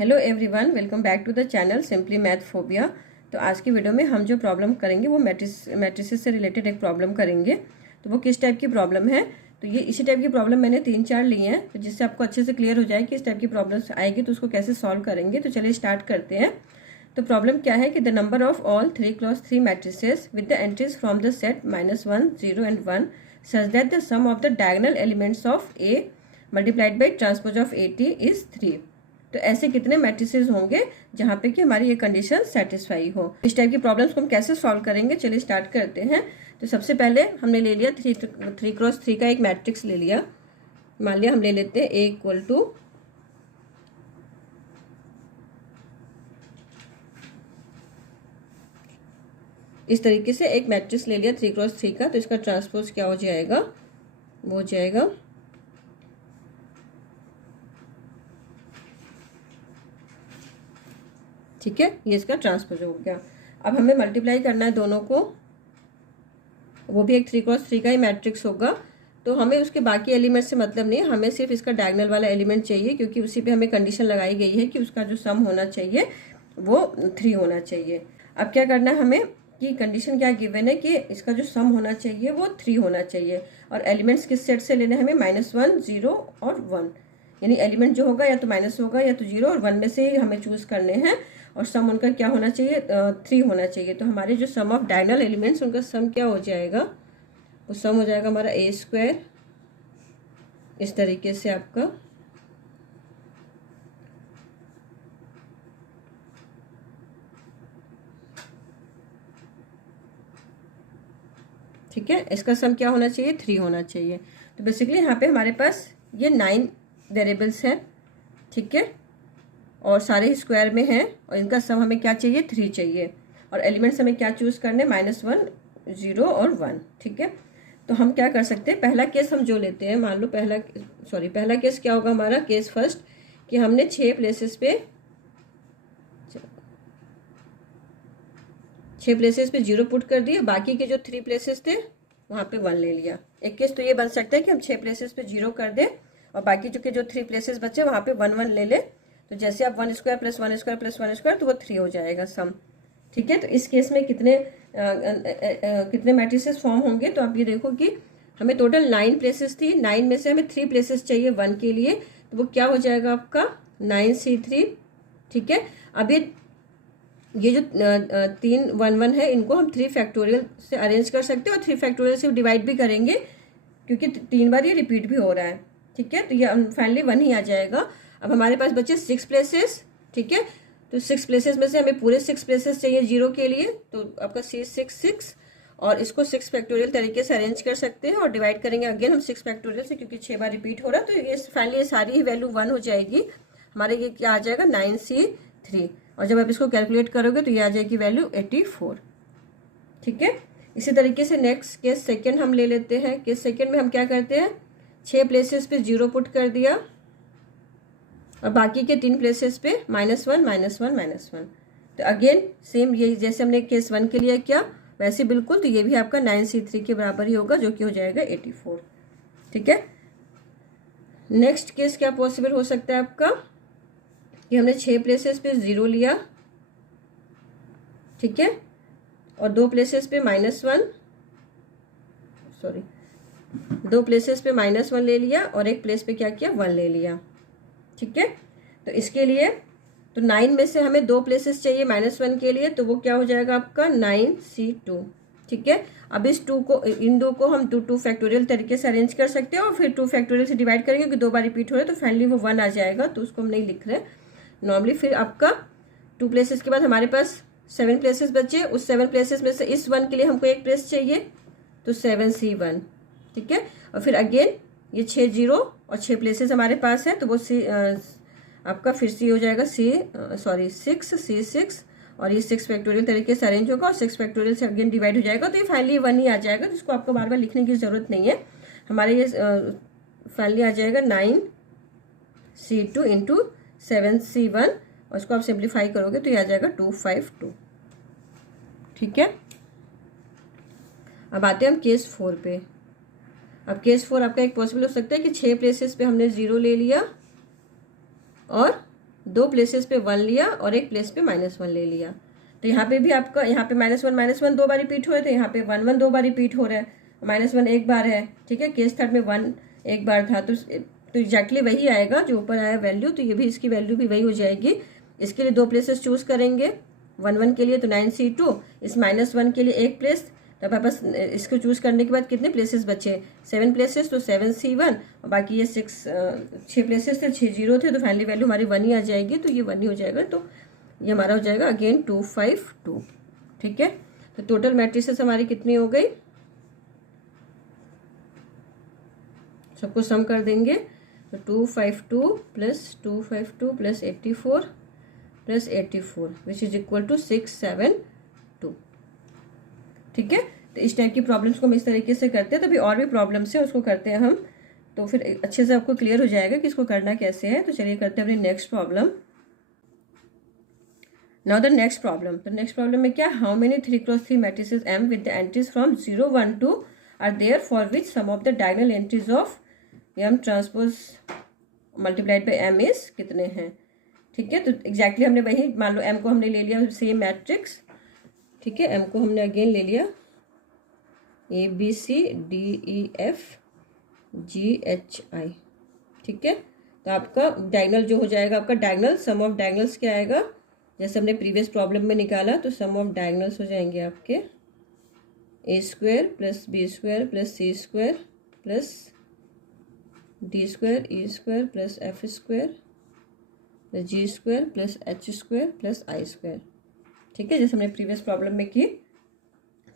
Hello everyone, welcome back to the channel simply math phobia. तो आज की video में हम जो प्रॉब्लम करेंगे वो मैट्रिसेस से रिलेटेड एक प्रॉब्लम करेंगे। तो वो किस टाइप की प्रॉब्लम है, तो ये इसी टाइप की प्रॉब्लम मैंने 3-4 ली हैं, तो जिससे आपको अच्छे से क्लियर हो जाए कि इस टाइप की प्रॉब्लम्स आएगी तो उसको कैसे सॉल्व करेंगे। तो चलिए स्टार्ट करते हैं। तो प्रॉब्लम क्या है कि the number of all 3x3 matrices with the entries from the set -1, 0 and 1 such that the sum of the diagonal elements of A multiplied by transpose of AT is 3। तो ऐसे कितने matrices होंगे जहाँ पे कि हमारी ये कंडीशन सेटिस्फाई हो। इस टाइप की प्रॉब्लम्स को हम कैसे सॉल्व करेंगे, चलिए स्टार्ट करते हैं। तो सबसे पहले हमने ले लिया 3x3 का एक मैट्रिक्स ले लिया। मान लिया हम ले लेते हैं A इक्वल टू इस तरीके से एक मैट्रिक्स ले लिया 3x3 का। तो इसका ट्रांसपोज क्या हो जाएगा, वो हो जाएगा ठीक है, ये इसका ट्रांसपोज हो गया। अब हमें मल्टीप्लाई करना है दोनों को, वो भी एक 3x3 का ही मैट्रिक्स होगा। तो हमें उसके बाकी एलिमेंट से मतलब नहीं, हमें सिर्फ इसका डायगोनल वाला एलिमेंट चाहिए, क्योंकि उसी पे हमें कंडीशन लगाई गई है कि उसका जो सम होना चाहिए वो 3 होना चाहिए। अब क्या करना है हमें कि कंडीशन क्या गिवन है कि इसका जो सम होना चाहिए वो 3 होना चाहिए। और एलिमेंट्स किस सेट से लेने हमें, -1, 0 और 1। यानी एलिमेंट जो होगा या तो माइनस होगा या तो 0 और 1 में से ही हमें चूज करने हैं। और सम उनका क्या होना चाहिए, 3 होना चाहिए। तो हमारे जो सम ऑफ डायगोनल एलिमेंट्स उनका सम क्या हो जाएगा, वो सम हो जाएगा हमारा A² इस तरीके से आपका। ठीक है, इसका सम क्या होना चाहिए, 3 होना चाहिए। तो बेसिकली यहाँ पे हमारे पास ये 9 वेरिएबल्स हैं, ठीक है, और सारे स्क्वायर में हैं, और इनका सम हमें क्या चाहिए, 3 चाहिए। और एलिमेंट्स हमें क्या चूज करने, -1, 0 और 1। ठीक है, तो हम क्या कर सकते हैं, पहला केस हम जो लेते हैं, मान लो पहला केस क्या होगा हमारा, केस फर्स्ट, कि हमने 6 प्लेसेस पे 0 पुट कर दिया, बाकी के जो 3 प्लेसेस थे वहाँ पे 1 ले लिया। एक केस तो ये बन सकता है कि हम 6 प्लेसेस पे 0 कर दें और बाकी जो 3 प्लेसेस बचे वहाँ पे 1 ले ले। तो जैसे आप 1² + 1² + 1² तो वो 3 हो जाएगा सम। ठीक है, तो इस केस में कितने मैट्रिसेस फॉर्म होंगे, तो आप ये देखो कि हमें टोटल 9 प्लेसेस थी, 9 में से हमें 3 प्लेसेस चाहिए 1 के लिए। तो वो क्या हो जाएगा आपका 9C3। ठीक है, अब ये जो 3 1 1 है, इनको हम 3 फैक्टोरियल से अरेंज कर सकते हैं और 3 फैक्टोरियल से डिवाइड भी करेंगे, क्योंकि 3 बार ये रिपीट भी हो रहा है। ठीक है, तो ये फाइनली 1 ही आ जाएगा। अब हमारे पास बचे 6 प्लेसेस। ठीक है, तो 6 प्लेसेस में से हमें पूरे 6 प्लेसेस चाहिए 0 के लिए। तो आपका C6 और इसको 6 फैक्टोरियल तरीके से अरेंज कर सकते हैं और डिवाइड करेंगे अगेन हम 6 फैक्टोरियल से, क्योंकि 6 बार रिपीट हो रहा है। तो ये फाइनली ये सारी ही वैल्यू 1 हो जाएगी हमारे। ये क्या आ जाएगा 9C3, और जब आप इसको कैलकुलेट करोगे तो ये आ जाएगी वैल्यू 84। ठीक है, इसी तरीके से नेक्स्ट केस सेकेंड हम ले लेते हैं। केस सेकेंड में हम क्या करते हैं, 6 प्लेसेस पे 0 पुट कर दिया और बाकी के 3 प्लेसेस पे -1 -1 -1। तो अगेन सेम ये जैसे हमने केस 1 के लिए किया वैसे बिल्कुल, तो ये भी आपका 9C3 के बराबर ही होगा, जो कि हो जाएगा 84। ठीक है, नेक्स्ट केस क्या पॉसिबल हो सकता है आपका, कि हमने 6 प्लेसेस पे 0 लिया, ठीक है, और 2 प्लेसेस पे दो प्लेसेस पे -1 ले लिया और एक प्लेस पे क्या किया, 1 ले लिया। ठीक है, तो इसके लिए तो 9 में से हमें 2 प्लेसेस चाहिए -1 के लिए, तो वो क्या हो जाएगा आपका 9C2। ठीक है, अब इन दो को हम 2 फैक्टोरियल तरीके से अरेंज कर सकते हैं और फिर 2 फैक्टोरियल से डिवाइड करेंगे, क्योंकि 2 बार रिपीट हो रहा है, तो फाइनली वो 1 आ जाएगा, तो उसको हम नहीं लिख रहे नॉर्मली। फिर आपका 2 प्लेसेस के बाद हमारे पास 7 प्लेसेस बचे। उस 7 प्लेसेस में से इस 1 के लिए हमको एक प्लेस चाहिए, तो 7C1। ठीक है, और फिर अगेन ये 6 0 और 6 प्लेसेस हमारे पास है, तो वो आपका फिर से हो जाएगा 6C6, और ये 6 फैक्टोरियल तरीके से अरेंज होगा और 6 फैक्टोरियल से अगेन डिवाइड हो जाएगा, तो ये फाइनली 1 ही आ जाएगा, जिसको आपको बार बार लिखने की जरूरत नहीं है। हमारे ये फाइनली आ जाएगा 9C2 इंटू 7C1, और इसको आप सिंप्लीफाई करोगे तो ये आ जाएगा 252। ठीक है, अब आते हैं हम केस 4 पे। अब केस 4 आपका एक पॉसिबल हो सकता है कि 6 प्लेसेस पे हमने 0 ले लिया और दो प्लेसेस पे 1 लिया और एक प्लेस पे -1 ले लिया। तो यहाँ पे भी आपका, यहाँ पे -1 दो बार रिपीट हो रहे थे, यहाँ पे 1 दो बार रिपीट हो रहा है, -1 एक बार है। ठीक है, केस थर्ड में 1 एक बार था, तो एग्जैक्टली वही आएगा जो ऊपर आया वैल्यू, तो ये भी इसकी वैल्यू भी वही हो जाएगी। इसके लिए दो प्लेसेस चूज करेंगे, 1 के लिए तो 9C2, इस -1 के लिए एक प्लेस, तब आप बस इसको चूज करने के बाद कितने प्लेसेस बचे, 7 प्लेसेस, तो 7C1, और बाकी ये 6 प्लेसेस थे, 6 जीरो थे, तो फाइनली वैल्यू हमारी 1 ही आ जाएगी। तो ये 1 ही हो जाएगा, तो ये हमारा हो जाएगा अगेन 252। ठीक है, तो टोटल मैट्रिसेस हमारी कितनी हो गई, सबको सम कर देंगे, तो 252 plus 252 plus 84 plus 84 which is equal to 672। ठीक है, तो इस टाइप की प्रॉब्लम्स को हम इस तरीके से करते हैं। तभी और भी प्रॉब्लम्स है उसको करते हैं हम, तो फिर अच्छे से आपको क्लियर हो जाएगा कि इसको करना कैसे है। तो चलिए करते हैं अपनी next problem. Now the next problem, तो नेक्स्ट प्रॉब्लम में क्या, how many 3x3 matrices M with the entries from 0 1 2 are there for which sum of the diagonal entries of M transpose multiplied by M is कितने हैं। ठीक है, तो exactly हमने वही, मान लो M को हमने ले लिया सेम मैट्रिक्स। ठीक है, M को हमने अगेन ले लिया ABCDEFGHI। ठीक है, तो आपका डायगोनल जो हो जाएगा, आपका डायगोनल सम ऑफ डायगोनल्स क्या आएगा, जैसे हमने प्रीवियस प्रॉब्लम में निकाला, तो सम ऑफ डायगोनल्स हो जाएंगे आपके A² plus B² plus C² plus D² E² plus F² plus G² plus H² plus I²। ठीक है, जैसे हमने प्रीवियस प्रॉब्लम में की।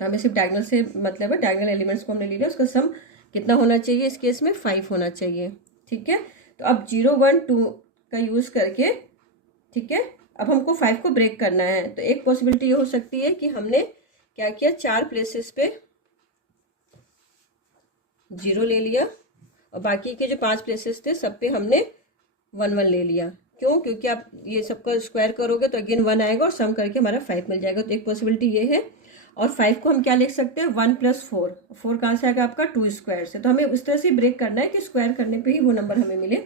तो हमें सिर्फ डायगोनल से मतलब है, डायगोनल एलिमेंट्स को हमने ले लिया, उसका सम कितना होना चाहिए, इस केस में 5 होना चाहिए। ठीक है, तो अब 0 1 2 का यूज करके, ठीक है, अब हमको 5 को ब्रेक करना है। तो एक पॉसिबिलिटी ये हो सकती है कि हमने क्या किया, 4 प्लेसेस पे 0 ले लिया और बाकी के जो 5 प्लेसेस थे सब पे हमने 1 1 ले लिया। क्यों, क्योंकि आप ये सबका स्क्वायर करोगे तो अगेन 1 आएगा और सम करके हमारा 5 मिल जाएगा। तो एक पॉसिबिलिटी ये है। और 5 को हम क्या लिख सकते हैं, 1 + 4, 4 कहाँ से आएगा आपका 2 स्क्वायर से। तो हमें उस तरह से ब्रेक करना है कि स्क्वायर करने पे ही वो नंबर हमें मिले।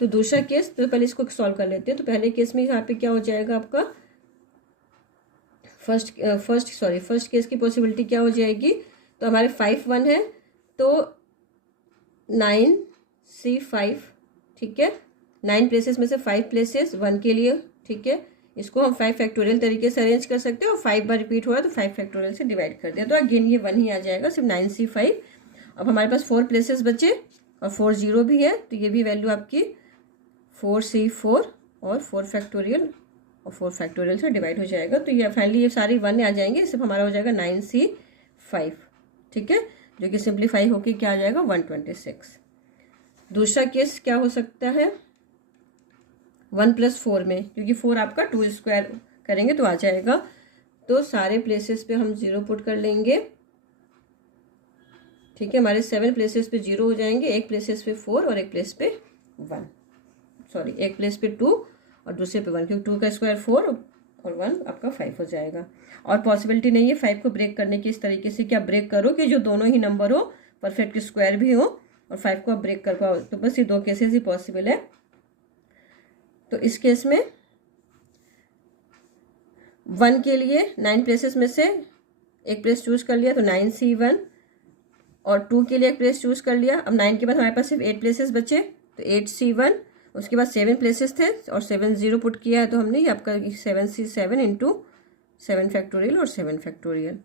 तो दूसरा केस, तो पहले इसको सॉल्व कर लेते हैं। तो पहले केस में यहाँ पे क्या हो जाएगा आपका, फर्स्ट केस की पॉसिबिलिटी क्या हो जाएगी, तो हमारे 5 1 है, तो 9C5। ठीक है, 9 प्लेसेस में से 5 प्लेसेस 1 के लिए। ठीक है, इसको हम 5 फैक्टोरियल तरीके से अरेंज कर सकते हैं, और 5 बार रिपीट हो रहा है तो 5 फैक्टोरियल से डिवाइड कर दिया, तो अगेन ये 1 ही आ जाएगा, सिर्फ 9C5। अब हमारे पास 4 प्लेसेस बचे और 4 0 भी है, तो ये भी वैल्यू आपकी 4C4 और 4 फैक्टोरियल और 4 फैक्टोरियल से डिवाइड हो जाएगा। तो ये फाइनली ये सारी 1 आ जाएंगे, सिर्फ हमारा हो जाएगा 9C5। ठीक है, जो कि सिंप्लीफाई होके क्या आ जाएगा 126। दूसरा केस क्या हो सकता है, 1 + 4 में, क्योंकि 4 आपका 2 स्क्वायर करेंगे तो आ जाएगा। तो सारे प्लेसेस पे हम 0 पुट कर लेंगे। ठीक है, हमारे 7 प्लेसेस पे 0 हो जाएंगे, एक प्लेसेस पे 4 और एक प्लेस पे 1, सॉरी एक प्लेस पे 2 और दूसरे पे 1, क्योंकि 2 का स्क्वायर 4 और 1 आपका 5 हो जाएगा। और पॉसिबिलिटी नहीं है 5 को ब्रेक करने की इस तरीके से कि आप ब्रेक करो कि जो दोनों ही नंबर हो परफेक्ट स्क्वायर भी हो और 5 को आप ब्रेक कर पाओ। तो बस ये 2 केसेस ही पॉसिबल है। तो इस केस में 1 के लिए 9 प्लेसेस में से एक प्लेस चूज कर लिया, तो 9C1, और 2 के लिए एक प्लेस चूज कर लिया। अब 9 के बाद हमारे पास सिर्फ 8 प्लेसेस बचे, तो 8C1, उसके बाद 7 प्लेसेस थे और 7 0 पुट किया है, तो हमने ये आपका 7C7 × 7 फैक्टोरियल और 7 फैक्टोरियल।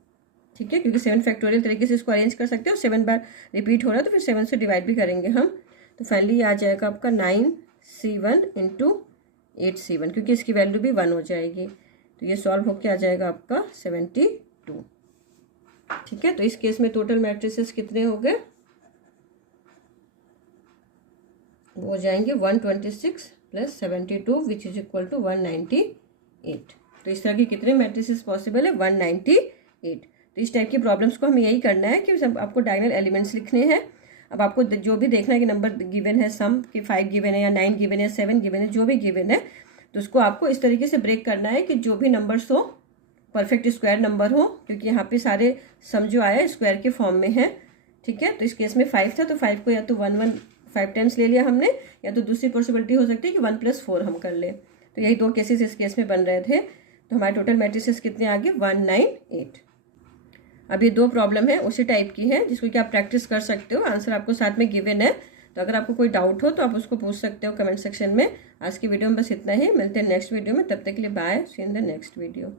ठीक है, क्योंकि 7 फैक्टोरियल तरीके से इसको अरेंज कर सकते हैं और 7 बार रिपीट हो रहा है तो फिर 7 से डिवाइड भी करेंगे हम। तो फाइनली ये आ जाएगा आपका 9C1 × 8C1, क्योंकि इसकी वैल्यू भी 1 हो जाएगी। तो ये सॉल्व होकर आ जाएगा आपका 72। ठीक है, तो इस केस में टोटल मैट्रिसेस कितने हो गए, वो हो जाएंगे 126 + 72 विच इज इक्वल टू 198। तो इस तरह की कितने मैट्रिसेस पॉसिबल है, 198। तो इस टाइप की प्रॉब्लम्स को हमें यही करना है कि सब आपको डायगोनल एलिमेंट्स लिखने हैं। अब आपको जो भी देखना है कि नंबर गिवन है, सम कि 5 गिवन है या 9 गिवन है, 7 गिवन है, जो भी गिवन है, तो उसको आपको इस तरीके से ब्रेक करना है कि जो भी नंबर्स हो परफेक्ट स्क्वायर नंबर हो, क्योंकि यहाँ पे सारे सम जो आया स्क्वायर के फॉर्म में है। ठीक है, तो इस केस में 5 था, तो 5 को या तो 1 1 5 टाइम्स ले लिया हमने, या तो दूसरी पॉसिबिलिटी हो सकती है कि 1 + 4 हम कर ले। तो यही 2 केसेस इस केस में बन रहे थे। तो हमारे टोटल मैट्रिसेस कितने आ गए? 1 9 8। अब ये 2 प्रॉब्लम है, उसी टाइप की है, जिसको कि आप प्रैक्टिस कर सकते हो। आंसर आपको साथ में गिवन है, तो अगर आपको कोई डाउट हो तो आप उसको पूछ सकते हो कमेंट सेक्शन में। आज की वीडियो में बस इतना ही, मिलते हैं नेक्स्ट वीडियो में, तब तक के लिए bye, see in the next video.